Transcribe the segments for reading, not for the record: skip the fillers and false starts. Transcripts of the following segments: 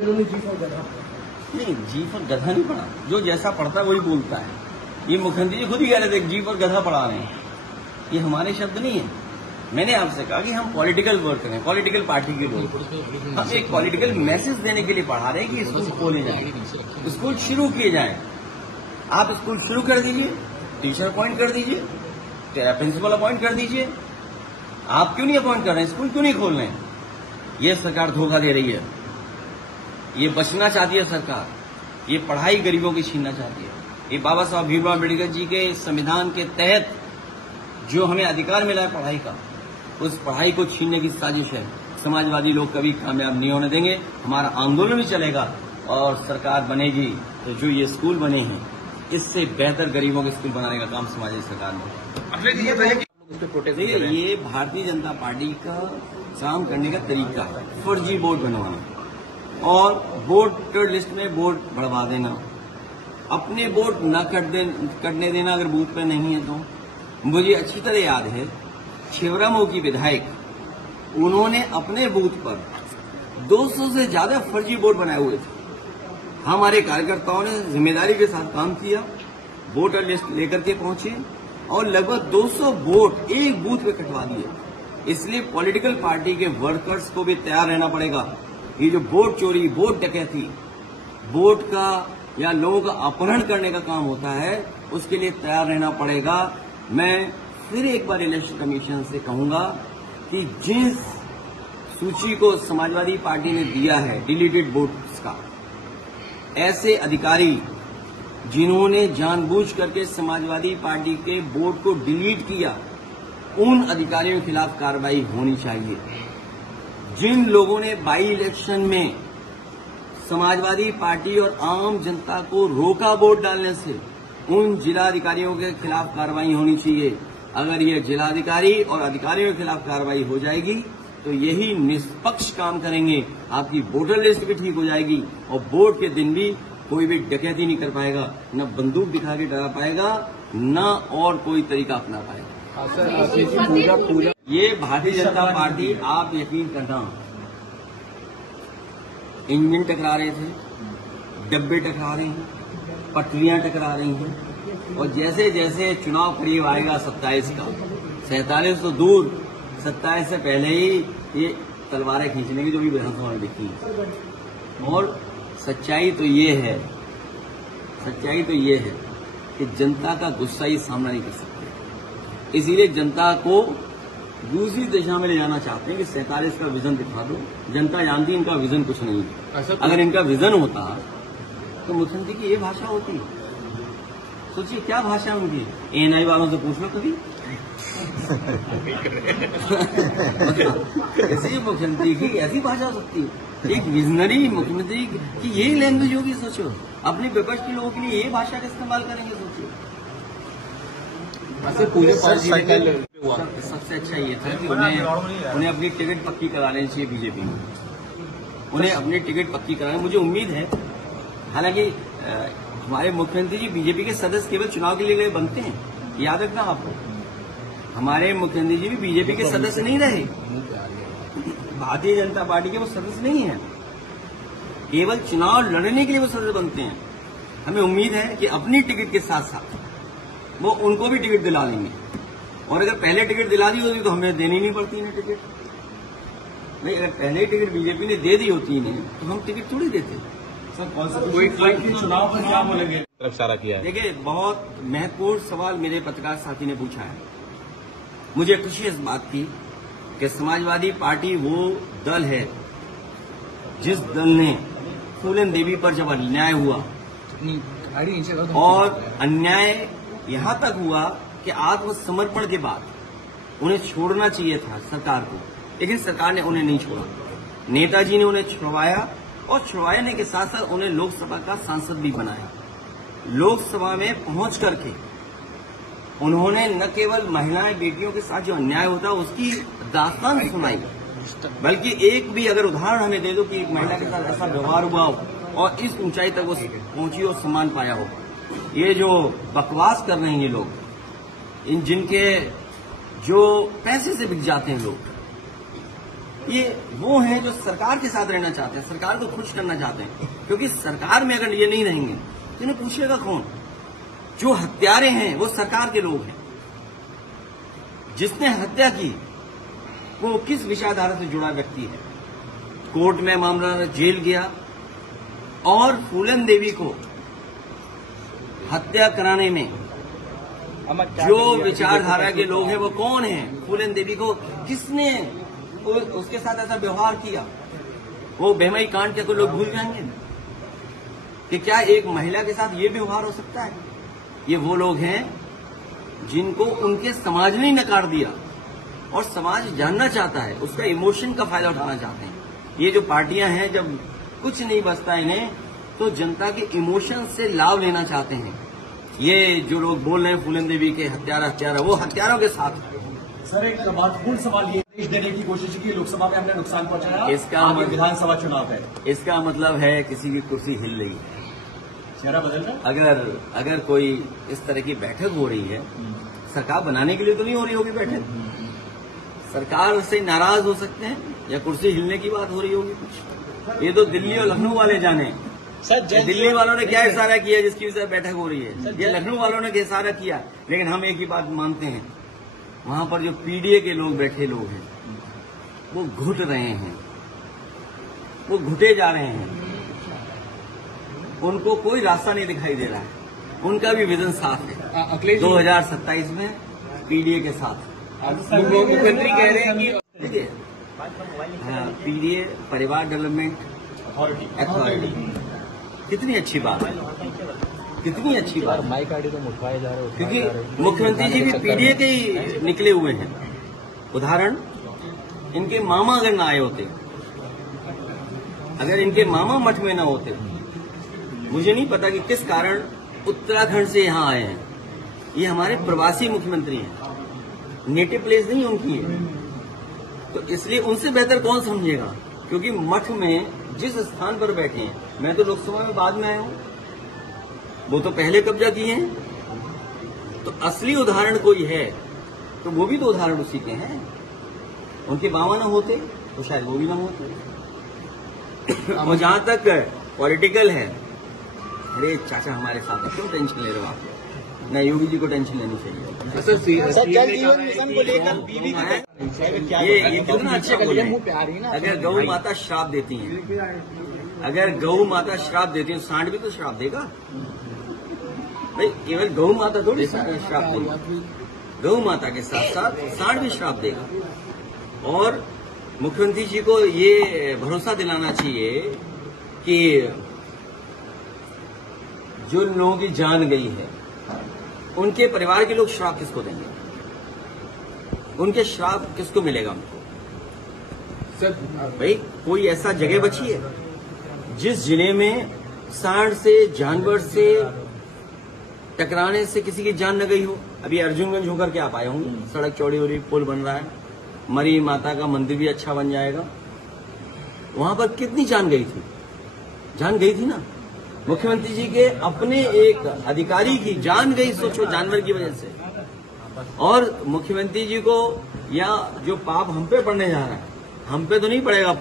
नहीं, जी पर गधा नहीं पड़ा, जो जैसा पढ़ता वही बोलता है। ये मुख्यमंत्री जी खुद ही कह रहे थे जी पर गधा पढ़ा रहे हैं, ये हमारे शब्द नहीं है। मैंने आपसे कहा कि हम पॉलिटिकल वर्क करें, पॉलिटिकल पार्टी के लोग, हम एक पॉलिटिकल मैसेज देने के लिए पढ़ा रहे हैं कि स्कूल खोले जाए, स्कूल शुरू किए जाए। आप स्कूल शुरू कर दीजिए, टीचर अपॉइंट कर दीजिए, प्रिंसिपल अपॉइंट कर दीजिए। आप क्यों नहीं अपॉइंट कर रहे हैं, स्कूल क्यों नहीं खोल रहे हैं? ये सरकार धोखा दे रही है, ये बचना चाहती है सरकार, ये पढ़ाई गरीबों की छीनना चाहती है। ये बाबा साहब भीमराव अम्बेडकर जी के संविधान के तहत जो हमें अधिकार मिला है पढ़ाई का, उस पढ़ाई को छीनने की साजिश है। समाजवादी लोग कभी कामयाब नहीं होने देंगे। हमारा आंदोलन भी चलेगा और सरकार बनेगी तो जो ये स्कूल बने हैं इससे बेहतर गरीबों के स्कूल बनाने का काम समाजवादी सरकार ने। देखिए, ये भारतीय जनता पार्टी का काम करने का तरीका है, फर्जी वोट बनवाना और वोटर लिस्ट में वोट बढ़वा देना, अपने वोट न कटने देना अगर बूथ पे नहीं है तो। मुझे अच्छी तरह याद है, छिबरामऊ की विधायक, उन्होंने अपने बूथ पर 200 से ज्यादा फर्जी वोट बनाए हुए थे। हमारे कार्यकर्ताओं ने जिम्मेदारी के साथ काम किया, वोटर लिस्ट लेकर के पहुंचे और लगभग 200 वोट एक बूथ पे कटवा दिए। इसलिए पॉलिटिकल पार्टी के वर्कर्स को भी तैयार रहना पड़ेगा। ये जो वोट चोरी, वोट डकैती, वोट का या लोगों का अपहरण करने का काम होता है, उसके लिए तैयार रहना पड़ेगा। मैं फिर एक बार इलेक्शन कमीशन से कहूंगा कि जिस सूची को समाजवादी पार्टी ने दिया है डिलीटेड वोट्स का, ऐसे अधिकारी जिन्होंने जानबूझ करके समाजवादी पार्टी के वोट को डिलीट किया, उन अधिकारियों के खिलाफ कार्रवाई होनी चाहिए। जिन लोगों ने बाई इलेक्शन में समाजवादी पार्टी और आम जनता को रोका वोट डालने से, उन जिलाधिकारियों के खिलाफ कार्रवाई होनी चाहिए। अगर ये जिलाधिकारी और अधिकारियों के खिलाफ कार्रवाई हो जाएगी तो यही निष्पक्ष काम करेंगे, आपकी वोटर लिस्ट भी ठीक हो जाएगी और वोट के दिन भी कोई भी डकैती नहीं कर पाएगा, न बंदूक दिखा के डरा पाएगा, न और कोई तरीका अपना पाएगा। ये भारतीय जनता पार्टी, आप यकीन करना, इंजन टकरा रहे थे, डब्बे टकरा रहे हैं, पटरियां टकरा रही हैं और जैसे जैसे चुनाव करीब आएगा 27 का, 47 तो दूर, 27 से पहले ही ये तलवारें खींचने की जो भी विधानसभा में दिखी है। और सच्चाई तो ये है कि जनता का गुस्सा ही सामना नहीं कर सकते। इसीलिए जनता को दूसरी दिशा में ले जाना चाहते हैं कि 47 का विजन दिखा दो। जनता जानती इनका विजन कुछ नहीं है। अगर इनका विजन होता तो मुख्यमंत्री की ये भाषा होती। सोचिए क्या भाषा उनकी, एएनआई वालों से पूछ लो कभी। ऐसे मुख्यमंत्री की ऐसी भाषा हो सकती है, एक विजनरी मुख्यमंत्री की यही लैंग्वेज होगी। सोचो, अपने विपक्ष के लोगों के लिए ये भाषा का इस्तेमाल करेंगे। सोचिए, सबसे अच्छा ये था कि उन्हें अपनी टिकट पक्की करा लेनी चाहिए बीजेपी में, उन्हें अपनी टिकट पक्की कराने। मुझे उम्मीद है, हालांकि हमारे मुख्यमंत्री जी बीजेपी के सदस्य केवल चुनाव के लिए बनते हैं, याद रखना आपको। हमारे मुख्यमंत्री जी भी बीजेपी के सदस्य नहीं रहे, भारतीय जनता पार्टी के वो सदस्य नहीं है, केवल चुनाव लड़ने के लिए वो सदस्य बनते हैं। हमें उम्मीद है कि अपनी टिकट के साथ साथ वो उनको भी टिकट दिला लेंगे, और अगर पहले टिकट दिला दी होती तो हमें देनी नहीं पड़ती इन्हें टिकट। नहीं, अगर पहले टिकट बीजेपी ने दे दी होती इन्हें तो हम टिकट थोड़ी देते। कोई चुनाव में क्या बोलेंगे? तरफ सारा किया है। देखिए, बहुत महत्वपूर्ण सवाल मेरे पत्रकार साथी ने पूछा है। मुझे खुशी इस बात की कि समाजवादी पार्टी वो दल है जिस दल ने फूलन देवी पर जब अन्याय हुआ, और अन्याय यहां तक हुआ कि आत्मसमर्पण के बाद उन्हें छोड़ना चाहिए था सरकार को, लेकिन सरकार ने उन्हें नहीं छोड़ा। नेताजी ने उन्हें छुड़वाया और छुड़वाने के साथ साथ उन्हें लोकसभा का सांसद भी बनाया। लोकसभा में पहुंच करके उन्होंने न केवल महिलाएं, बेटियों के साथ जो अन्याय होता उसकी दास्तान सुनाई, बल्कि एक भी अगर उदाहरण हमें दे दो कि एक महिला के साथ ऐसा व्यवहार हुआ हो और इस ऊंचाई तक वो पहुंची और सम्मान पाया हो। ये जो बकवास कर रहे हैं ये लोग, इन जिनके जो पैसे से बिक जाते हैं लोग, ये वो हैं जो सरकार के साथ रहना चाहते हैं, सरकार को खुश करना चाहते हैं। क्योंकि सरकार में अगर ये नहीं रहेंगे तो इन्हें पूछेगा कौन? जो हत्यारे हैं वो सरकार के लोग हैं। जिसने हत्या की वो किस विचारधारा से जुड़ा व्यक्ति है? कोर्ट में मामला, जेल गया, और फूलन देवी को हत्या कराने में जो विचारधारा के लोग हैं वो कौन हैं? फूलन देवी को किसने उसके साथ ऐसा व्यवहार किया? वो बेहमई कांड के तो लोग भूल जाएंगे कि क्या एक महिला के साथ ये व्यवहार हो सकता है? ये वो लोग हैं जिनको उनके समाज ने नकार दिया, और समाज जानना चाहता है, उसका इमोशन का फायदा उठाना चाहते हैं। ये जो पार्टियां हैं, जब कुछ नहीं बचता इन्हें तो जनता के इमोशन से लाभ लेना चाहते हैं। ये जो लोग बोल रहे हैं फूलन देवी के हत्यारा, वो हत्यारों के साथ है। सर, एक महत्वपूर्ण सवाल ये देने की कोशिश की लोकसभा में हमने नुकसान पहुंचाया, इसका विधानसभा चुनाव है, इसका मतलब है किसी की कुर्सी हिल रही है, चेहरा बदल रहा है। अगर कोई इस तरह की बैठक हो रही है, सरकार बनाने के लिए तो नहीं हो रही होगी बैठक, सरकार से नाराज हो सकते हैं या कुर्सी हिलने की बात हो रही होगी कुछ। ये तो दिल्ली और लखनऊ वाले जाने। सर, दिल्ली वालों ने क्या इशारा किया जिसकी वजह से बैठक हो रही है? ये लखनऊ वालों ने क्या इशारा किया? लेकिन हम एक ही बात मानते हैं, वहां पर जो पीडीए के लोग बैठे लोग हैं वो घुट रहे हैं, वो घुटे जा रहे हैं, उनको कोई रास्ता नहीं दिखाई दे रहा है। उनका भी विजन साफ है 2027 में पीडीए के साथ। मुख्यमंत्री कह रहे हैं कि देखिए, पीडीए परिवार डेवलपमेंट अथॉरिटी, कितनी अच्छी बात है, कितनी अच्छी बात। माइक आईडी तो उठवाए जा रहे हैं, क्योंकि मुख्यमंत्री जी भी पीडीए के ही निकले हुए हैं। उदाहरण, इनके मामा अगर ना आए होते, अगर इनके मामा मठ में ना होते, मुझे नहीं पता कि किस कारण उत्तराखंड से यहां आए हैं। ये हमारे प्रवासी मुख्यमंत्री हैं, नेटिव प्लेस नहीं उनकी है, तो इसलिए उनसे बेहतर कौन समझेगा? क्योंकि मठ में जिस स्थान पर बैठे हैं, मैं तो लोकसभा में बाद में आया हूं, वो तो पहले कब्जा किए हैं। तो असली उदाहरण कोई है तो वो भी तो उदाहरण उसी के हैं। उनके मामा न होते तो शायद वो भी ना होते। और जहां तक पॉलिटिकल है, अरे चाचा हमारे साथ है, क्यों टेंशन ले रहे हो आप? न योगी जी को टेंशन लेनी चाहिए। सर, जल जीवन मिशन को लेकर बीवी ये कितना अच्छा बोले। अगर गौ माता श्राप देती है, अगर गौ माता श्राप देती है, सांड भी तो श्राप देगा भाई। केवल गौ माता थोड़ी श्राप देगी, गौ माता के साथ साथ सांड भी श्राप देगा। और मुख्यमंत्री जी को ये भरोसा दिलाना चाहिए कि जो लोगों की जान गई है, उनके परिवार के लोग श्राप किसको देंगे? उनके श्राप किसको मिलेगा? उनको सर भाई कोई ऐसा जगह बची है जिस जिले में सांड से, जानवर से टकराने से किसी की जान न गई हो? अभी अर्जुनगंज होकर के आप आए होंगे, सड़क चौड़ी हो रही, पुल बन रहा है, मरी माता का मंदिर भी अच्छा बन जाएगा। वहां पर कितनी जान गई थी? जान गई थी ना। मुख्यमंत्री जी के अपने एक अधिकारी की जान गई, सोचो, जानवर की वजह से। और मुख्यमंत्री जी को, या जो पाप हम पे पड़ने जा रहा है, हम पे तो नहीं पड़ेगा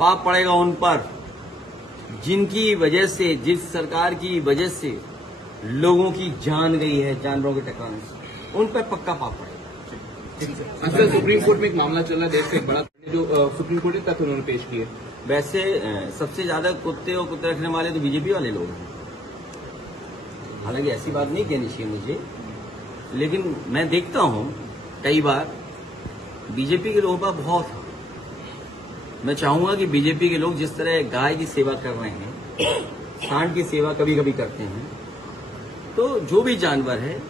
पाप पड़ेगा उन पर जिनकी वजह से, जिस सरकार की वजह से लोगों की जान गई है जानवरों के टकराने से, उन पर पक्का पाप पड़ेगा। सर, सुप्रीम कोर्ट में एक मामला चल रहा है, देश से एक बड़ा, जो सुप्रीम कोर्ट के तथ्य उन्होंने पेश किए। वैसे सबसे ज्यादा कुत्ते और कुत्ते रखने वाले तो बीजेपी वाले लोग हैं। हालांकि ऐसी बात नहीं कहनी चाहिए मुझे, लेकिन मैं देखता हूं कई बार बीजेपी के लोगों पर बहुत, मैं चाहूंगा कि बीजेपी के लोग जिस तरह गाय की सेवा कर रहे हैं, सांड की सेवा कभी कभी करते हैं, तो जो भी जानवर है,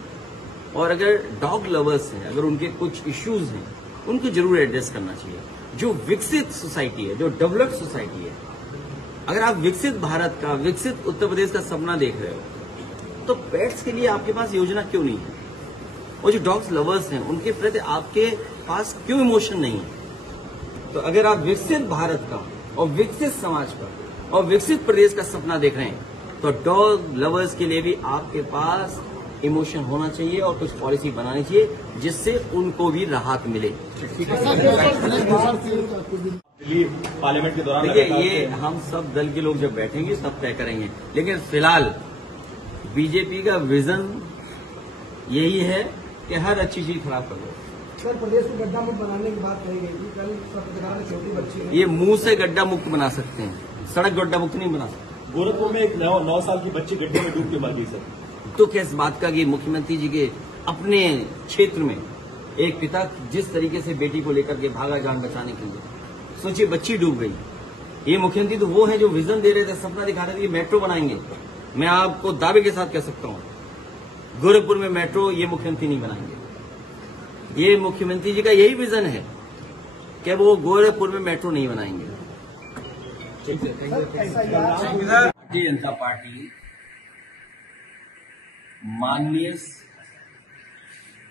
और अगर डॉग लवर्स हैं, अगर उनके कुछ इश्यूज हैं, उनको जरूर एड्रेस करना चाहिए। जो विकसित सोसाइटी है, जो डेवलप्ड सोसाइटी है, अगर आप विकसित भारत का, विकसित उत्तर प्रदेश का सपना देख रहे हो, तो पेट्स के लिए आपके पास योजना क्यों नहीं है? और जो डॉग्स लवर्स हैं, उनके प्रति आपके पास क्यों इमोशन नहीं है? तो अगर आप विकसित भारत का और विकसित समाज का और विकसित प्रदेश का सपना देख रहे हैं, तो डॉग लवर्स के लिए भी आपके पास इमोशन होना चाहिए और कुछ पॉलिसी बनानी चाहिए जिससे उनको भी राहत मिले। दिल्ली पार्लियामेंट के दौरान देखिए, ये हम सब दल के लोग जब बैठेंगे तब तय करेंगे, लेकिन फिलहाल बीजेपी का विजन यही है कि हर अच्छी चीज खराब कर दो। सर, प्रदेश को गड्ढा मुक्त बनाने की बात कही गई थी। कल पत्रकार ने छोटी बच्ची ये मुंह से गड्ढा मुक्त बना सकते हैं, सड़क गड्ढा मुक्त नहीं बना सकते। गोरखपुर में एक 9 साल की बच्ची गड्ढे में डूब के मर गई सर। दुख है इस बात का कि मुख्यमंत्री जी के अपने क्षेत्र में एक पिता जिस तरीके से बेटी को लेकर के भागा जान बचाने के लिए, सोचिए बच्ची डूब गई। ये मुख्यमंत्री तो वो है जो विजन दे रहे थे, सपना दिखा रहे थे कि मेट्रो बनाएंगे। मैं आपको दावे के साथ कह सकता हूं, गोरखपुर में मेट्रो ये मुख्यमंत्री नहीं बनाएंगे। ये मुख्यमंत्री जी का यही विजन है कि वो गोरखपुर में मेट्रो नहीं बनाएंगे। भारतीय जनता पार्टी माननीय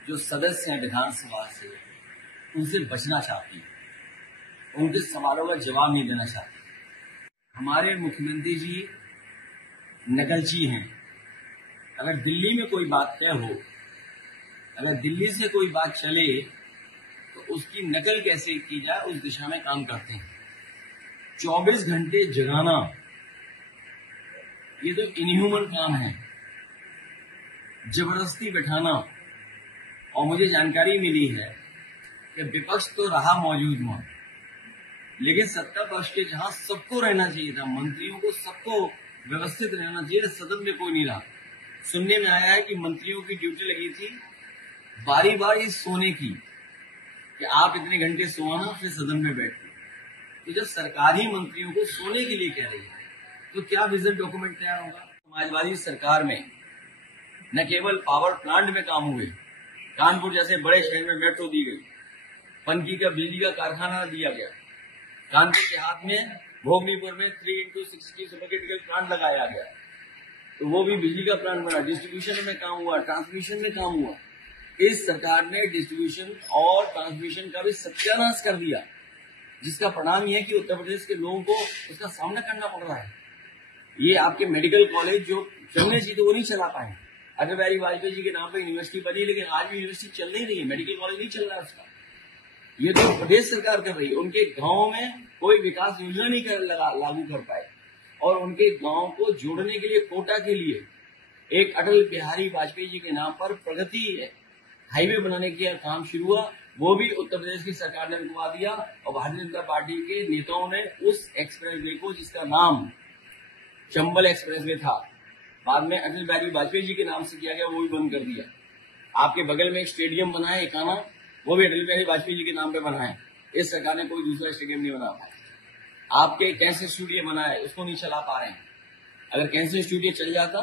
जो सदस्य हैं विधानसभा से, उनसे बचना चाहती है, उनके सवालों का जवाब नहीं देना चाहती। हमारे मुख्यमंत्री जी नकलची हैं। अगर दिल्ली में कोई बात तय हो, अगर दिल्ली से कोई बात चले तो उसकी नकल कैसे की जाए उस दिशा में काम करते हैं। 24 घंटे जगाना ये तो इनह्यूमन काम है, जबरदस्ती बैठाना। और मुझे जानकारी मिली है कि विपक्ष तो रहा मौजूद वहां, लेकिन सत्ता पक्ष के जहां सबको रहना चाहिए था, मंत्रियों को सबको व्यवस्थित रहना चाहिए, सदन में कोई नहीं रहा। सुनने में आया है कि मंत्रियों की ड्यूटी लगी थी बारी बारी सोने की, कि आप इतने घंटे सोना फिर सदन में बैठते। तो जब सरकार ही मंत्रियों को सोने के लिए कह रही है तो क्या विजन डॉक्यूमेंट तैयार होगा? समाजवादी सरकार में न केवल पावर प्लांट में काम हुए, कानपुर जैसे बड़े शहर में मेट्रो दी गई, पनकी का बिजली का कारखाना दिया गया, कानपुर के हाथ में भोगनीपुर में 3x60 सुपर क्रिटिकल प्लांट लगाया गया, तो वो भी बिजली का प्लांट बना, डिस्ट्रीब्यूशन में काम हुआ, ट्रांसमिशन में काम हुआ। इस सरकार ने डिस्ट्रीब्यूशन और ट्रांसमिशन का भी सत्यानाश कर दिया, जिसका परिणाम यह है कि उत्तर प्रदेश के लोगों को उसका सामना करना पड़ रहा है। ये आपके मेडिकल कॉलेज जो चलने चाहिए वो नहीं चला पाए। अटल बिहारी वाजपेयी जी के नाम पर यूनिवर्सिटी बनी, लेकिन आज भी यूनिवर्सिटी चल नहीं रही है, मेडिकल कॉलेज नहीं चल रहा है उसका। ये तो प्रदेश सरकार कर रही है। उनके गांव में कोई विकास योजना नहीं लागू कर पाए, और उनके गांव को जोड़ने के लिए कोटा के लिए एक अटल बिहारी वाजपेयी जी के नाम पर प्रगति हाईवे बनाने का काम शुरू हुआ, वो भी उत्तर प्रदेश की सरकार ने रुकवा दिया। और भारतीय जनता पार्टी के नेताओं ने उस एक्सप्रेसवे को, जिसका नाम चंबल एक्सप्रेसवे था, बाद में अटल बिहारी वाजपेयी जी के नाम से किया गया, वो भी बंद कर दिया। आपके बगल में एक स्टेडियम बना है एकाना, वो भी अटल बिहारी वाजपेयी जी के नाम पे बना है। इस सरकार ने कोई दूसरा स्टेडियम नहीं बना पाया। आपके कैंसर स्टूडियो बना है, उसको नहीं चला पा रहे हैं। अगर कैंसर स्टूडियो चल जाता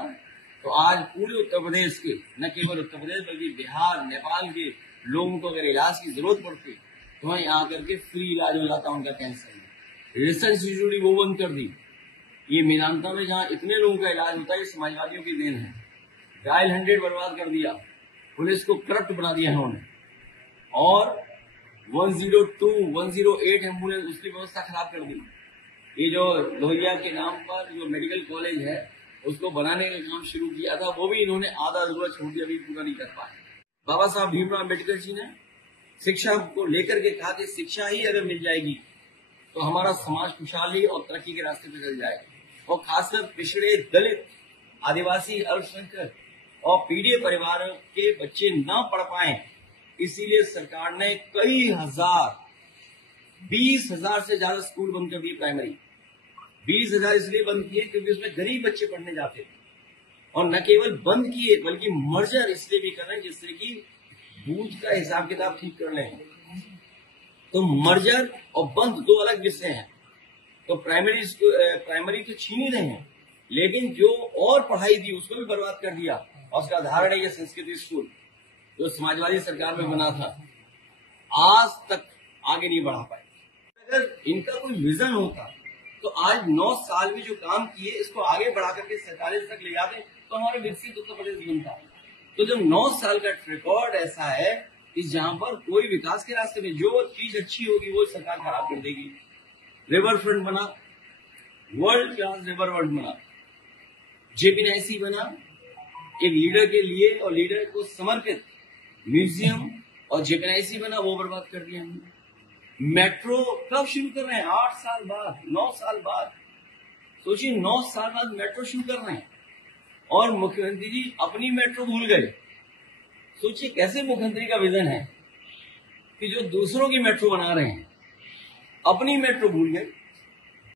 तो आज पूरे उत्तर प्रदेश के, न केवल उत्तर प्रदेश बल्कि बिहार, नेपाल के लोगों को अगर इलाज की जरूरत पड़ती तो वहीं आकर के फ्री इलाज हो जाता उनका कैंसर में। रिसर्च इंस्टीट्यूट वो बंद कर दी। ये मेदांता में जहां इतने लोगों का इलाज होता है, ये समाजवादियों की देन है। डायल 100 बर्बाद कर दिया, पुलिस को करप्ट बना दिया इन्होंने, और 102, 108 एम्बुलेंस उसकी व्यवस्था खराब कर दी। ये जो लोहिया के नाम पर जो मेडिकल कॉलेज है उसको बनाने का काम शुरू किया था, वो भी इन्होंने आधा अधूरा छोड़ दिया, अभी पूरा नहीं कर पाए। बाबा साहब भीमराव अम्बेडकर जी ने शिक्षा को लेकर के कहा कि शिक्षा ही अगर मिल जाएगी तो हमारा समाज खुशहाली और तरक्की के रास्ते पर चल जाएगा। और खासकर पिछड़े, दलित, आदिवासी, अल्पसंख्यक और पीड़ित परिवार के बच्चे न पढ़ पाए, इसीलिए सरकार ने कई हजार, 20,000 से ज्यादा स्कूल बंद कर दिए। प्राइमरी 20,000 इसलिए बंद किए क्योंकि उसमें गरीब बच्चे पढ़ने जाते थे। और न केवल बंद किए बल्कि मर्जर इसलिए भी कर रहे हैं जिससे कि बूझ का हिसाब किताब ठीक कर लें। तो मर्जर और बंद दो अलग विषय हैं। तो प्राइमरी तो छीन ही रहे हैं, लेकिन जो और पढ़ाई थी उसको भी बर्बाद कर दिया। और उसका उदाहरण है ये संस्कृत स्कूल जो समाजवादी सरकार में बना था, आज तक आगे नहीं बढ़ा पाए। अगर इनका कोई विजन होता तो आज 9 साल में जो काम किए इसको आगे बढ़ा करके 47 तक ले जाते तो हमारा विकसित उत्तर प्रदेश बनता। तो जब 9 साल का रिकॉर्ड ऐसा है कि जहां पर कोई विकास के रास्ते में जो चीज अच्छी होगी वो सरकार खराब कर देगी। रिवर फ्रंट बना, वर्ल्ड क्लास रिवर फ्रंट बना, JP-NIC बना, एक लीडर के लिए और लीडर को समर्पित म्यूजियम और जिम्नेसियम बना, वो बर्बाद कर दिया हमने। मेट्रो कब शुरू कर रहे हैं? 8 साल बाद, 9 साल बाद। सोचिए, 9 साल बाद मेट्रो शुरू कर रहे हैं और मुख्यमंत्री जी अपनी मेट्रो भूल गए। सोचिए कैसे मुख्यमंत्री का विजन है कि जो दूसरों की मेट्रो बना रहे हैं, अपनी मेट्रो भूल गए।